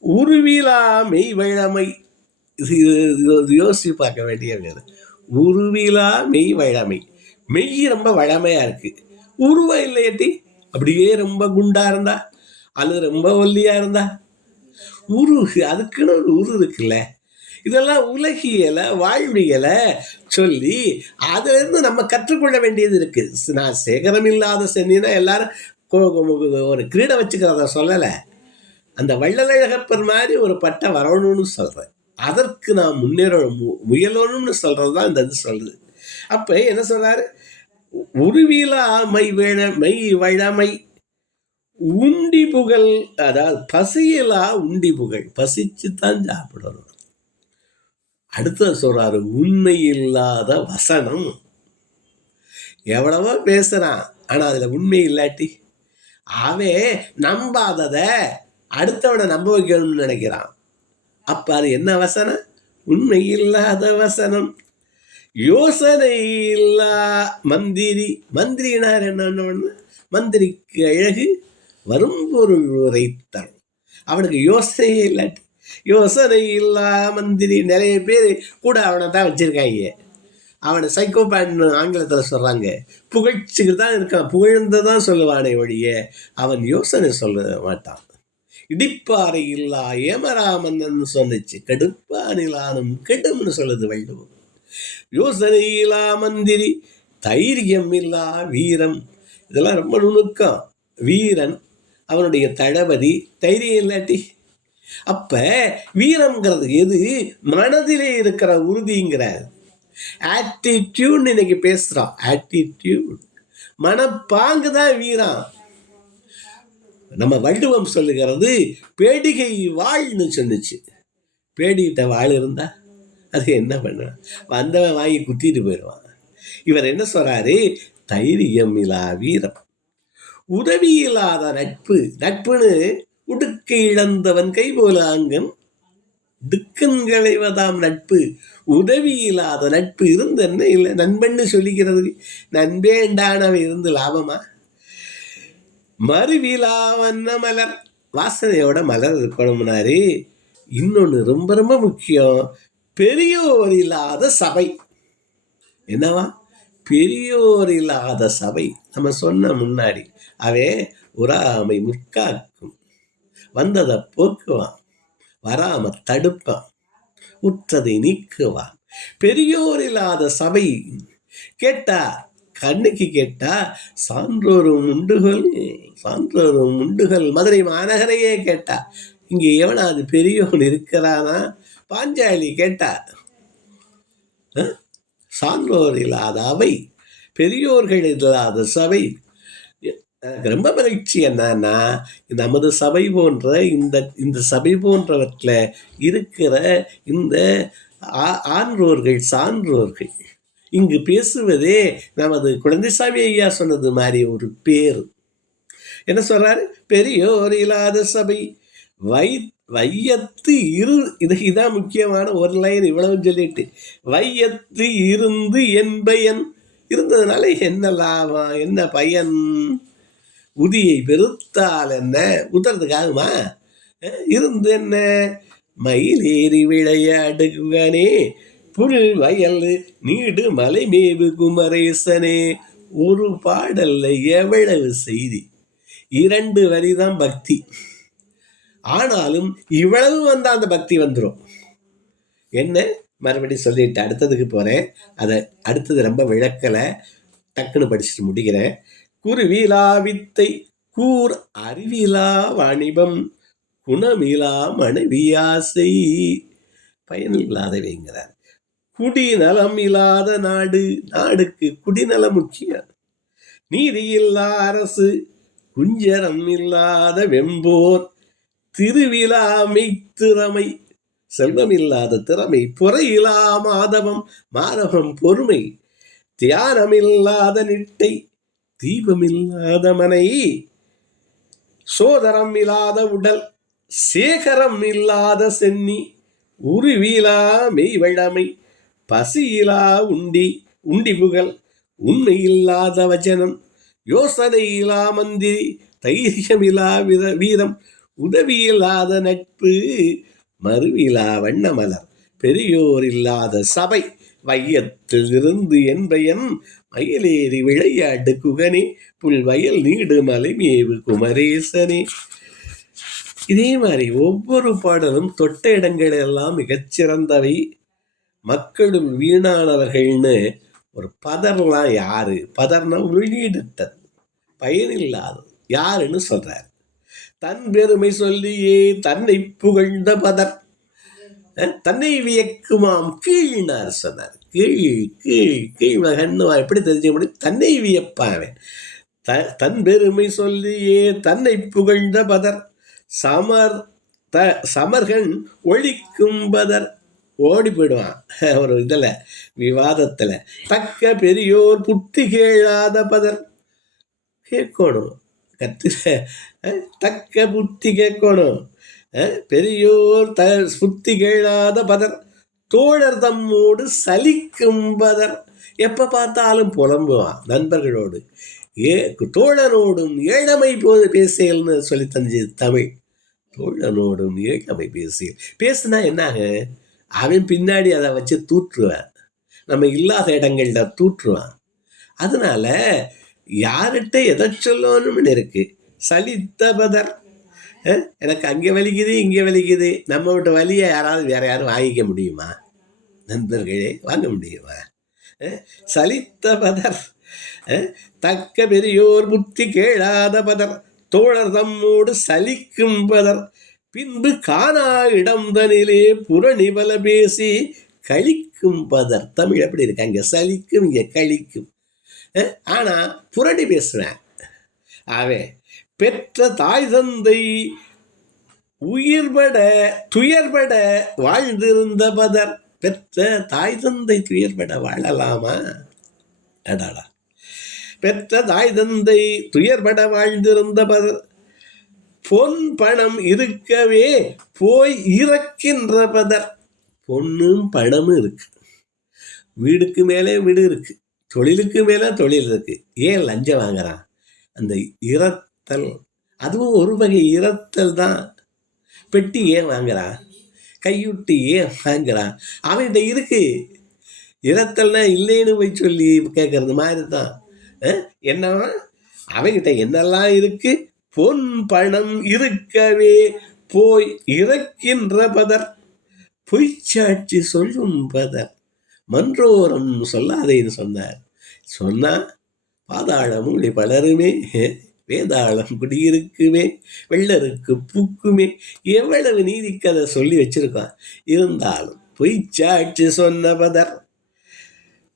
உருவிலா மெய் வழமை. இது யோசிச்சு பார்க்க வேண்டிய உருவிலா மெய் வழமை. மெய் ரொம்ப வழமையாக இருக்குது, உருவம் இல்லையட்டி. அப்படியே ரொம்ப குண்டாக இருந்தா அல்லது ரொம்ப ஒல்லியாக இருந்தா உரு, அதுக்குன்னு ஒரு உரு இருக்குல்ல. இதெல்லாம் உலகியலை வாழ்வியலை சொல்லி அதிலிருந்து நம்ம கற்றுக்கொள்ள வேண்டியது இருக்குது. நான் சேகரம் இல்லாத சென்னினா எல்லாரும் ஒரு கிரீடை வச்சுக்கிறத சொல்லலை. அந்த வள்ளலழகப்பர் மாதிரி ஒரு பட்டம் வரணும்னு சொல்கிறேன். அதற்கு நான் முன்னேற முயலணும்னு சொல்கிறது தான் இந்த இது சொல்லுது. அப்போ என்ன சொல்கிறாரு? உருவிலா மெய் வழமை, உண்டி புகழ். அதாவது பசியிலா உண்டி புகழ், பசிச்சு தான் சாப்பிடணும். அடுத்தது சொல்றாரு, உண்மை இல்லாத வசனம். எவ்வளவோ பேசுறான், ஆனா அதுல உண்மை இல்லாட்டி அவன் நம்பாததை அடுத்தவனை நம்ப வைக்கணும்னு நினைக்கிறான். அப்ப அது என்ன வசனம்? உண்மை இல்லாத வசனம். யோசனை இல்லா மந்திரி. மந்திரினார் என்ன? மந்திரிக்கு அழகு வரும் பொருள் உரைத்தல். அவனுக்கு யோசனையே இல்லாட்டி, யோசனை இல்லா மந்திரி. நிறைய பேர் கூட அவனை தான் வச்சிருக்காங்க. அவனை சைக்கோபேட்னு ஆங்கிலத்தில் சொல்கிறாங்க. புகழ்ச்சிக்கு தான் இருக்கான், புகழ்ந்ததான் சொல்லுவானே ஒழிய அவன் யோசனை சொல்ல மாட்டான். இடிப்பாறை இல்லா ஏமராமன் சொன்னிச்சு, கடுப்பானிலானும் கெடும்னு சொல்லுது வள்ளுவம். யோசனை இல்லா மந்திரி, தைரியம் இல்லா வீரம். இதெல்லாம் ரொம்ப நுணுக்கம். வீரன், அவனுடைய தளபதி, தைரியம் இல்லாட்டி. அப்ப வீரம்ங்கிறது எது? மனதிலே இருக்கிற உறுதிங்கிறார். ஆட்டிடியூட் இன்னைக்கு பேசுறான். ஆட்டிடியூட், மனப்பாங்கு தான் வீரம். நம்ம வள்ளுவம் சொல்லுகிறது பேடிகை வாழ்னு சொன்னிச்சு. பேடிகிட்ட வாழ் இருந்தா அது என்ன பண்ணுவான்? வந்தவன் வாங்கி குத்திட்டு போயிடுவான். இவர் என்ன சொல்றாரு? தைரியம் இல்லா வீரம், உதவி இல்லாத நட்பு. நட்புன்னு உடுக்கை இழந்தவன் கை போல அங்கன் துக்கன் களைவதாம் நட்பு. உதவி இல்லாத நட்பு இருந்து என்ன இல்லை? நண்பன்னு சொல்லிக்கிறது நண்பேண்டானவன் இருந்து லாபமா? மறுவிழாவண்ண மலர், வாசனையோட மலர் இருக்கணும்னாரு. இன்னொன்று ரொம்ப ரொம்ப முக்கியம், பெரியோர் இல்லாத சபை. என்னவா? பெரியோர் இல்லாத சபை. நம்ம சொன்ன முன்னாடி அவே உறாமை முற்காக்கும், வந்ததை போக்குவான், வராம தடுப்பான், உற்றதை நீக்குவான். பெரியோர் இல்லாத சபை கேட்டா, கண்ணுக்கு கேட்டா சான்றோரும் உண்டுகள், சான்றோரும் உண்டுகள். மதுரை மாநகரையே கேட்டா இங்கே எவனாவது பெரியோன் இருக்கிறானா? பாஞ்சாலி கேட்டா சான்றோர் இல்லாத அவை, பெரியோர்கள் இல்லாத சபை. எனக்கு ரொம்ப மகிழ்ச்சி என்னன்னா, நமது சபை போன்ற இந்த சபை போன்றவற்றில் இருக்கிற இந்த ஆன்றோர்கள், சான்றோர்கள் இங்கு பேசுவதே நமது குழந்தைசாமி ஐயா சொன்னது மாதிரி ஒரு பேர். என்ன சொல்றாரு? பெரியோர் இல்லாத சபை வையத்து இதான் முக்கியமான ஒரு லைன். இவ்வளவு சொல்லிட்டு வையத்து இருந்து என் பயன், இருந்ததுனால என்ன லாபம், என்ன பயன்? உதியை பெருத்தால் என்ன உதறதுக்காகுமா? இருந்து என்ன? மயிலேறி விளையாடுகனே புல் வயல் நீடு மலை மேவு குமரேசனே. ஒரு பாடல்ல எவ்வளவு செய்தி, 2 வரிதான் பக்தி. ஆனாலும் இவ்வளவு வந்தா அந்த பக்தி வந்துடும். என்ன மறுபடி சொல்லிட்டு அடுத்ததுக்கு போறேன். அதை அடுத்தது ரொம்ப விளக்கலை, டக்குன்னு படிச்சுட்டு முடிக்கிறேன். குருவிலா வித்தை கூர் அறிவிலா வாணிபம் குணமிலா மனைவியாசை, பயனில்லாதவைங்கிறார். குடிநலம் இல்லாத நாடுக்கு குடிநலம் முக்கியம். நீதி இல்லா அரசு, குஞ்சரம் இல்லாத வெம்போர், திருவிழா மெய்த்திறமை, செல்வமில்லாத திறமை, பொறையிலா மாதவம் பொறுமை, தியானமில்லாத நிட்டை, தீபமில்லாத மனை, சோதரம் இல்லாத உடல், சேகரம் இல்லாத சென்னி, உருவிலா மெய்வழமை, பசியிலா உண்டி புகழ், உண்மை இல்லாத வச்சனம், யோசனையிலா மந்திரி, தைரியமிலா வீரம், உதவியில்லாத நட்பு, மறுவிலா வண்ணமலர், பெரியோர் இல்லாத சபை, வையத்தில் இருந்து என்பயன், மயிலேறி விளையாடு குகனே புல் வயல் நீடு மலை மேவு குமரேசனே. இதே மாதிரி ஒவ்வொரு பாடலும் தொட்ட இடங்கள் எல்லாம் மிகச்சிறந்தவை. மக்களும் வீணானவர்கள்னு ஒரு பதர்லாம் யாரு? பதர்னா உள்ளீடற்றது, பயனில்லாதது யாருன்னு சொல்றார். தன் பெருமை சொல்லியே தன்னை புகழ்ந்த பதர், தன்னை வியக்குமாம் கீழ்னார் சொன்னார். கீழ் மகன்னு எப்படி தெரிஞ்சுக்க முடியும்? தன்னை வியப்பாவேன். தன் பெருமை சொல்லியே தன்னை புகழ்ந்த பதர், சமர்கன் ஒழிக்கும் பதர், ஓடி போயிடுவான் ஒரு இதில் விவாதத்தில். தக்க பெரியோர் புத்தி கேளாத பதர், கேட்கணும் தக்க புத்தி கேட்கணும். பெரியோர் புத்தி கேளாத பதர், தோழர் தம்மோடு சலிக்கும் பதர், எப்போ பார்த்தாலும் புலம்புவான் நண்பர்களோடு. தோழனோடும் ஏழமை போது பேசியல்னு சொல்லி தந்துச்சு தமிழ். தோழனோடும் ஏழமை பேசுனா என்னாக? அவன் பின்னாடி அதை வச்சு தூற்றுவான், நம்ம இல்லாத இடங்கள்ல தூற்றுவான். அதனால யார்கிட்ட எதை சொல்லணும்னு இருக்கு. சலித்த பதர், எனக்கு அங்கே வலிக்குது இங்கே வலிக்குது, நம்ம விட்ட வலியை யாராவது வேற யாரும் வாங்கிக்க முடியுமா? நண்பர்களே, வாங்க முடியுமா? சலித்த பதர், தக்க பெரியோர் புத்தி கேளாத பதர், தோழர் தம்மோடு சலிக்கும் பதர், பின்பு காணா இடம் தனிலே புறணிபல பேசி கழிக்கும் பதர். தமிழ் எப்படி இருக்கு? அங்கே சலிக்கும், இங்கே கழிக்கும். ஆனா புரணி பேசுவேன். அவன் பெற்ற தாய் தந்தை துயர்பட வாழ்ந்திருந்த பதர். பெற்ற தாய் தந்தை துயர்பட வாழலாமா? அடாடா. பெற்ற தாய் தந்தை துயர்பட வாழ்ந்திருந்த பதர், பொன் பணம் இருக்கவே போய் இறக்கின்ற பதர். பொண்ணும் பணமும் இருக்கு, வீடுக்கு மேலே வீடு இருக்கு, தொழிலுக்கு மேலே தொழில் இருக்கு, ஏன் லஞ்சம் வாங்குறான்? அந்த இரத்தல், அதுவும் ஒரு வகை இரத்தல் தான். பெட்டி ஏன் வாங்குறான்? கையுட்டி ஏன் வாங்குறான்? அவன்கிட்ட இருக்கு. இரத்தல்னா இல்லைன்னு போய் சொல்லி கேட்கறது மாதிரி தான். என்னவா அவன்கிட்ட என்னெல்லாம் இருக்கு? பொன் பணம் இருக்கவே போய் இறக்கின்ற பதர், பொய்ச்சாட்சி சொல்லும் பதர், மன்றோரம் சொல்லாதேன்னு சொன்னார். சொன்னா பாதாளம் மூளை பலருமே, வேதாளம் குடியிருக்குமே, வெள்ளருக்கு பூக்குமே. எவ்வளவு நீதிக்கதை சொல்லி வச்சிருக்கான். இருந்தாலும் பொய்ச்சாட்சி சொன்ன பதர்,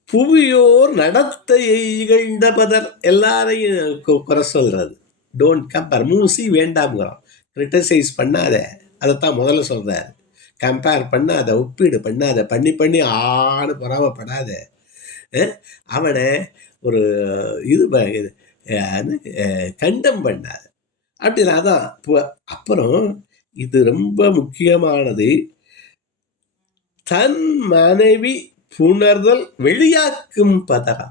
புவியோர் நடத்தையை இகழ்ந்த பதர். எல்லாரையும் குறை சொல்றது. Don't compare. மூசி வேண்டாம்ங்கிறோம். கிரிட்டிசைஸ் பண்ணாத. அதைத்தான் முதல்ல சொல்றாரு. கம்பேர் பண்ணாத, ஒப்பீடு பண்ணாத, பண்ணி பண்ணி ஆடு பொறாமப்படாத. அவனை ஒரு இது கண்டம் பண்ணாத. அப்படின்னா அதான். அப்புறம் இது ரொம்ப முக்கியமானது. தன் மனைவி புணர்தல் வெளியாக்கும் பதரா.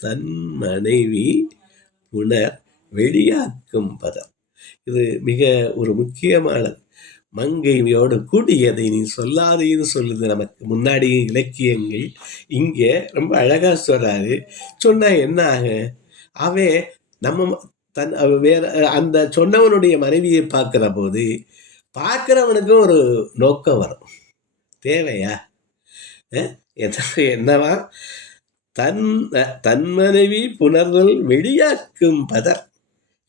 தன் மனைவி புணர் வெளியாக்கும் பதர். இது மிக ஒரு முக்கியமானது. மங்கையோடு கூடியதை நீ சொல்லாதேன்னு சொல்லுது நமக்கு முன்னாடி இலக்கியங்கள். இங்கே ரொம்ப அழகாக சொல்கிறாரு. சொன்னால் என்ன ஆக, அவன் நம்ம வேற அந்த சொன்னவனுடைய மனைவியை பார்க்குற போது பார்க்குறவனுக்கும் ஒரு நோக்கம் வரும். தேவையா? என்னவா? தன் மனைவி புணர்தல் வெளியாக்கும் பதர்.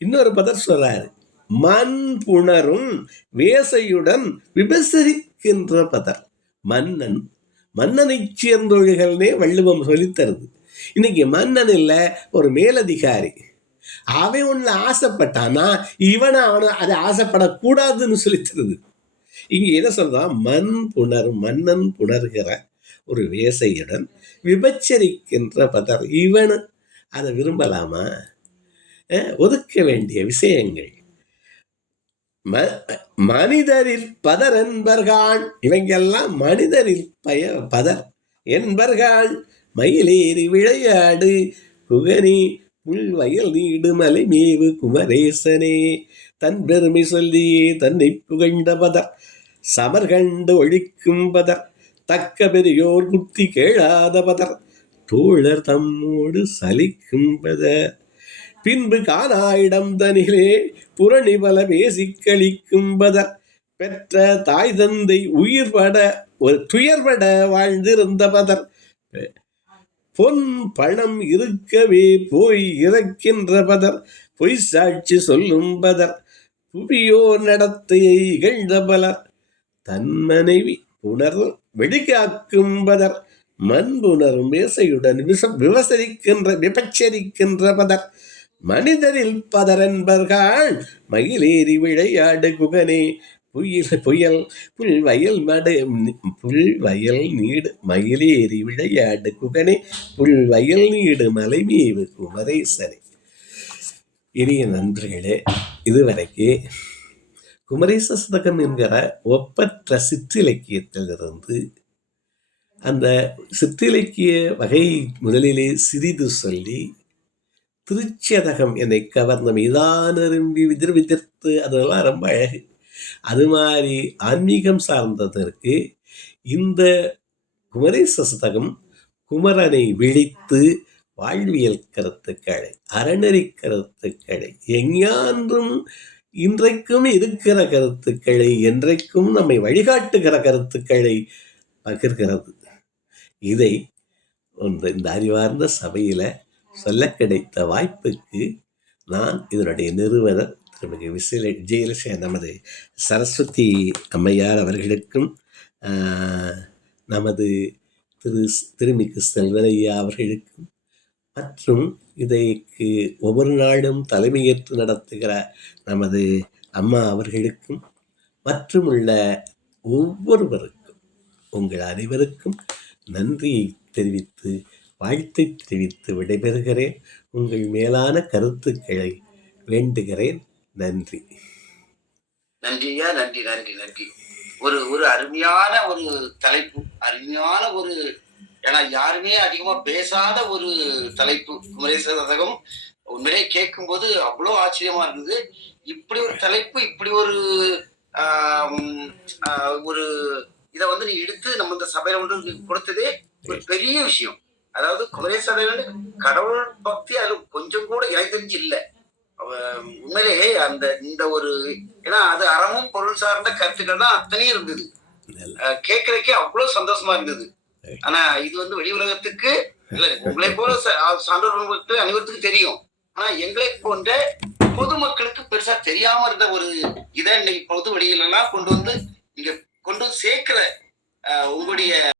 இன்னொரு பதர் சொல்றாரு. மண் புணரும் வேசையுடன் விபசரிக்கின்ற பதர். மன்னனை சேர்ந்தொழிகள்னே வள்ளுவம் சொல்லித்தருது. இன்னைக்கு மன்னன் இல்லை, ஒரு மேலதிகாரி. அவன் ஒன்று ஆசைப்பட்டானா அவனை அதை ஆசைப்படக்கூடாதுன்னு சொல்லித்தருது. இங்க என்ன சொல்றான்? மன்னன் புணர்கிற ஒரு வேசையுடன் விபச்சரிக்கின்ற பதர். இவனு அதை விரும்பலாமா? ஒதுக்க வேண்டிய விஷயங்கள். மனிதரில் பதர் என்பர்கான். இவங்கெல்லாம் மனிதரில் பதர் என்பர்கான். மயிலேறி விளையாடு குகனி புல்வயல் நீடு மலை மேவு குமரேசனே. தன் பெருமை சொல்லியே தன்னை புகழ்ந்த பதர். சமர்கண்டு ஒழிக்கும் பதர். தக்க பெரியோர் குத்தி கேளாத பதர். தோழர் தம்மோடு சலிக்கும் பதர். பின்பு காணாயிடம் தனிலே புரணி பல பேசி கழிக்கும் பதர். பெற்ற தாய் தந்தை உயிர்பட ஒரு துயர்பட வாழ்ந்திருந்த பதர். பொன் பணம் இருக்கவே போய் இறக்கின்ற பதர். பொய் சாட்சி சொல்லும் பதர். புவியோர் நடத்தையை இகழ்ந்த பலர். தன் மனைவி புணர் வெடிக்காக்கும் பதர். மண்புணரும் வேசையுடன் விபச்சரிக்கின்ற பதர். மனிதரில் பதர் என்பர்கள் மயிலேறி விளையாடு குகனே புயல் புல்வயல் நீடு மயிலேறி விளையாடு குகனே புல்வயல் நீடு மலைமேவு குமரேசனே. இனிய நண்பர்களே, இதுவரைக்கு குமரேச சதகம் என்கிற ஒப்பற்ற சிற்றிலக்கியத்திலிருந்து அந்த சிற்றிலக்கிய வகை முதலிலே சிறிது சொல்லி திருச்சதகம் என்னை கவர்ந்த மீதானரும்பி விதிர்த்து அதெல்லாம் ரொம்ப அழகு. அது மாதிரி ஆன்மீகம் சார்ந்ததற்கு இந்த குமரேச சதகம் குமரனை விழித்து வாழ்வியல் கருத்துக்களை, அறநெறி கருத்துக்களை, எஞ்ஞான்றும் இன்றைக்கும் இருக்கிற கருத்துக்களை, என்றைக்கும் நம்மை வழிகாட்டுகிற கருத்துக்களை பகிர்கிறது. இதை இந்த அறிவார்ந்த சபையில் சொல்ல கிடைத்த வாய்ப்புக்கு நான் இதனுடைய நிறுவனர் திருமதி விஜயலட்சுமி நமது சரஸ்வதி அம்மையார் அவர்களுக்கும் நமது திருமிகு செல்வனையா அவர்களுக்கும் மற்றும் இதைக்கு ஒவ்வொரு நாளும் தலைமையேற்று நடத்துகிற நமது அம்மா அவர்களுக்கும் மற்றும் உள்ள ஒவ்வொருவருக்கும் உங்கள் அனைவருக்கும் நன்றியை தெரிவித்து வாழ்த்தை தெரிவித்து விடைபெறுகிறேன். உங்கள் மேலான கருத்துக்களை வேண்டுகிறேன். நன்றி. நன்றியா, நன்றி நன்றி நன்றி. ஒரு அருமையான ஒரு தலைப்பு, அருமையான ஒரு, ஏன்னா யாருமே அதிகமா பேசாத ஒரு தலைப்பு குமரேச சதகம். உண்மையிலே கேட்கும் போது அவ்வளோ ஆச்சரியமா இருந்தது. இப்படி ஒரு தலைப்பு, இப்படி ஒரு ஒரு இதை நீ எடுத்து நம்ம இந்த சபையில கொடுத்ததே ஒரு பெரிய விஷயம். அதாவது குமரேச சதகம் கடவுள் பக்தி அது கொஞ்சம் கூட எனக்கு தெரிஞ்சு இல்லை. உண்மையிலே இந்த ஒரு, ஏன்னா அது அறமும் பொருள் சார்ந்த கருத்துக்கள் தான் அத்தனையும் இருந்தது. கேட்கறதுக்கே அவ்வளவு சந்தோஷமா இருந்தது. ஆனா இது வெளி உலகத்துக்கு இல்ல, உங்களை போல சான்றோர்களுக்கு அனைவருக்கும் தெரியும். ஆனா எங்களை போன்ற பொதுமக்களுக்கு பெருசா தெரியாம இருந்த ஒரு இதை இன்னைக்கு பொது வழிகளெல்லாம் கொண்டு வந்து சேர்க்கிற உங்களுடைய